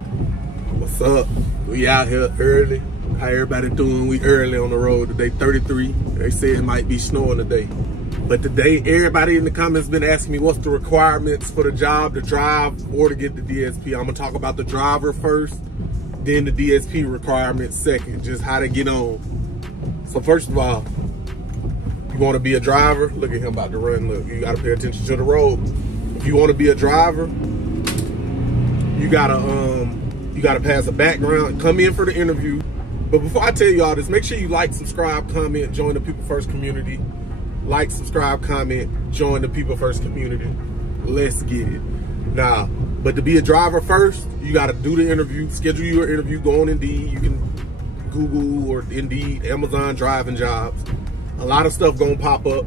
What's up? We out here early. How everybody doing? We early on the road today, 33. They say it might be snowing today. But today, everybody in the comments been asking me what's the requirements for the job to drive or to get the DSP. I'm gonna talk about the driver first, then the DSP requirements second, just how to get on. So first of all, you wanna be a driver, look at him about to run, look, you gotta pay attention to the road. If you wanna be a driver, you gotta pass a background, come in for the interview. But before I tell you all this, make sure you like, subscribe, comment, join the People First community. Like, subscribe, comment, join the People First community. Let's get it. Now, but to be a driver first, you got to do the interview, schedule your interview, go on Indeed. You can Google or Indeed, Amaozn driving jobs. A lot of stuff gonna pop up.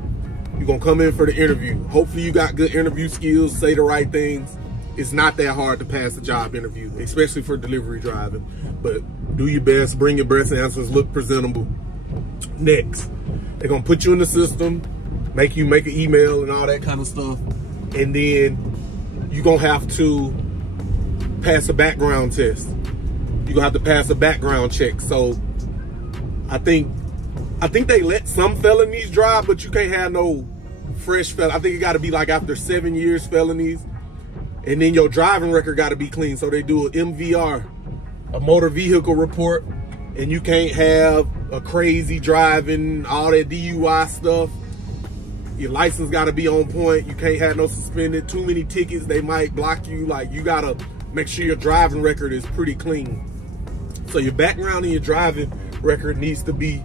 You're gonna come in for the interview. Hopefully you got good interview skills, say the right things. It's not that hard to pass a job interview, especially for delivery driving. But do your best, bring your best answers, look presentable. Next, they're gonna put you in the system, make you make an email and all that kind of stuff. And then you're gonna have to pass a background test. You're gonna have to pass a background check. So I think they let some felonies drive, but you can't have no fresh felony. I think it gotta be like after 7 years felonies. And then your driving record gotta be clean. So they do an MVR, a motor vehicle report, and you can't have a crazy driving, all that DUI stuff. Your license got to be on point. You can't have no suspended, too many tickets, they might block you. Like, you got to make sure your driving record is pretty clean. So your background and your driving record needs to be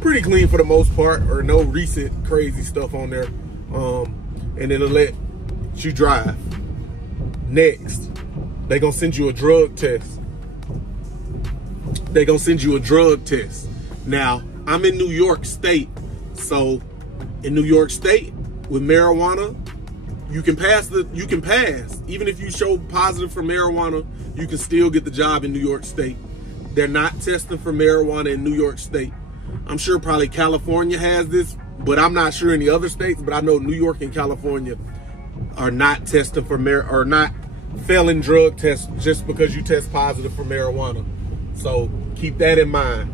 pretty clean for the most part, or no recent crazy stuff on there. And then it'll let you drive. Next, they're going to send you a drug test. They're gonna send you a drug test. Now, I'm in New York State. So in New York State, with marijuana, you can pass. Even if you show positive for marijuana, you can still get the job in New York State. They're not testing for marijuana in New York State. I'm sure probably California has this, but I'm not sure in the other states, but I know New York and California are not testing for or not failing drug tests just because you test positive for marijuana. So keep that in mind.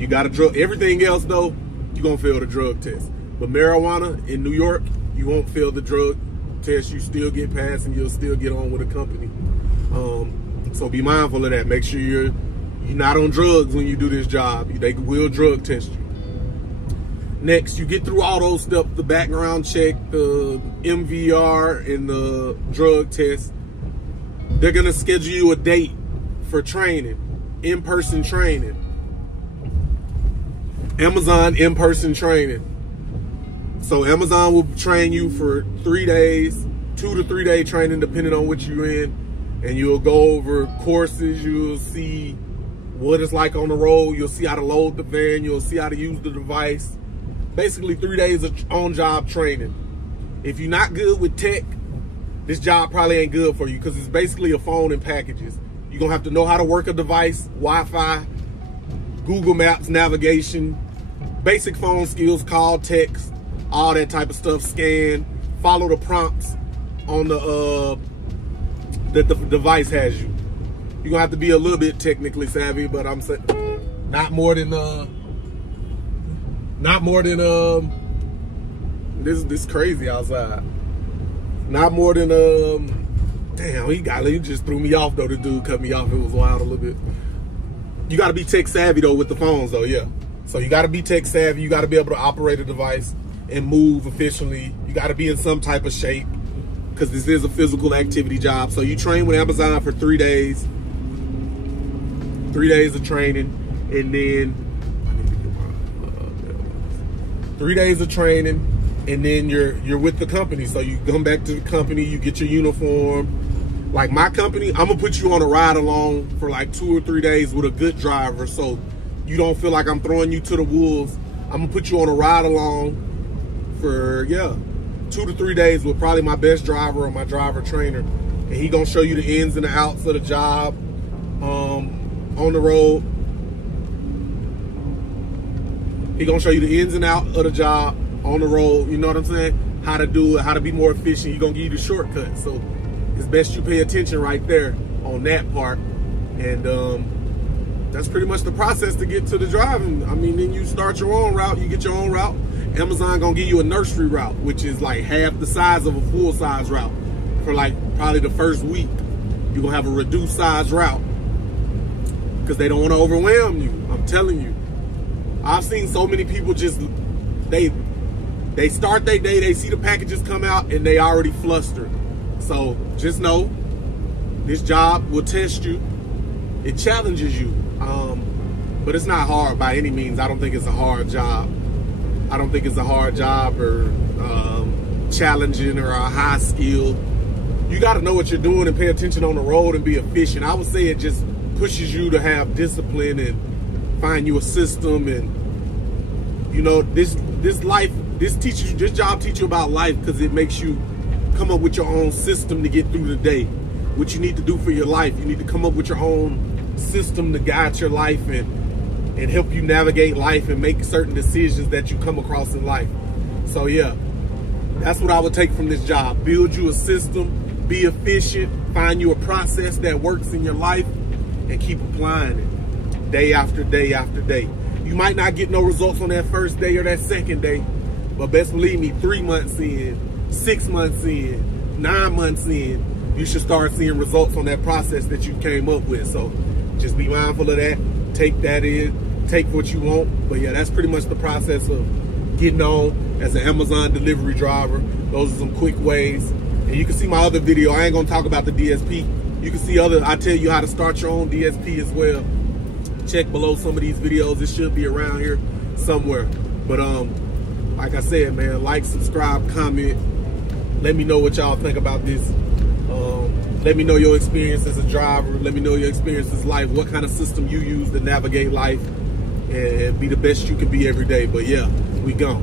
You got a drug. Everything else though, you're gonna fail the drug test. But marijuana in New York, you won't fail the drug test. You still get passed, and you'll still get on with a company. So be mindful of that. Make sure you're not on drugs when you do this job. They will drug test you. Next, you get through all those steps: the background check, the MVR, and the drug test. They're gonna schedule you a date for training, in-person training. Amaozn in-person training. So Amaozn will train you for 3 days, 2 to 3 day training depending on what you're in. And you'll go over courses, you'll see what it's like on the road, you'll see how to load the van, you'll see how to use the device. Basically 3 days of on-job training. If you're not good with tech, this job probably ain't good for you, because it's basically a phone and packages. You're gonna have to know how to work a device, Wi-Fi, Google Maps, navigation, basic phone skills, call, text, all that type of stuff, scan, follow the prompts on the that the device has you. You're gonna have to be a little bit technically savvy, but I'm saying not more than this crazy outside. Not more than damn, he just threw me off though. The dude cut me off. It was wild a little bit. You got to be tech savvy though with the phones though, yeah. So you got to be tech savvy. You got to be able to operate a device and move efficiently. You got to be in some type of shape, because this is a physical activity job. So you train with Amaozn for 3 days. 3 days of training, and then 3 days of training, and then you're with the company. So you come back to the company, you get your uniform. Like my company, I'm gonna put you on a ride along for like 2 or 3 days with a good driver, so you don't feel like I'm throwing you to the wolves. I'm gonna put you on a ride along for 2 to 3 days with probably my best driver or my driver trainer, and he gonna show you the ins and the outs of the job on the road. He gonna show you the ins and outs of the job on the road. You know what I'm saying? How to do it, how to be more efficient. He gonna give you the shortcut. So it's best you pay attention right there. on that part. And that's pretty much the process to get to the driving. I mean, then you start your own route, you get your own route. Amaozn gonna give you a nursery route, which is like half the size of a full size route. For like probably the first week, you're gonna have a reduced size route because they don't want to overwhelm you. I'm telling you, I've seen so many people just they start their day, they see the packages come out, and they already flustered. So just know this job will test you. It challenges you, but it's not hard by any means. I don't think it's a hard job. I don't think it's a hard job or challenging or a high skill. You got to know what you're doing and pay attention on the road and be efficient. I would say it just pushes you to have discipline and find you a system. And you know, this job teaches you about life because it makes you come up with your own system to get through the day. What you need to do for your life, you need to come up with your own system to guide your life and help you navigate life and make certain decisions that you come across in life. So yeah, that's what I would take from this job. Build you a system, be efficient, find you a process that works in your life, and keep applying it day after day after day. You might not get no results on that first day or that second day, but best believe me, 3 months in, 6 months in, 9 months in, you should start seeing results on that process that you came up with. So just be mindful of that. Take that in, take what you want. But yeah, that's pretty much the process of getting on as an Amaozn delivery driver. Those are some quick ways. And you can see my other video. I ain't gonna talk about the DSP. You can see I tell you how to start your own DSP as well. Check below some of these videos. It should be around here somewhere. But like I said, man, like, subscribe, comment. Let me know what y'all think about this. Let me know your experience as a driver. Let me know your experience as life. What kind of system you use to navigate life and be the best you can be every day. But yeah, we gone.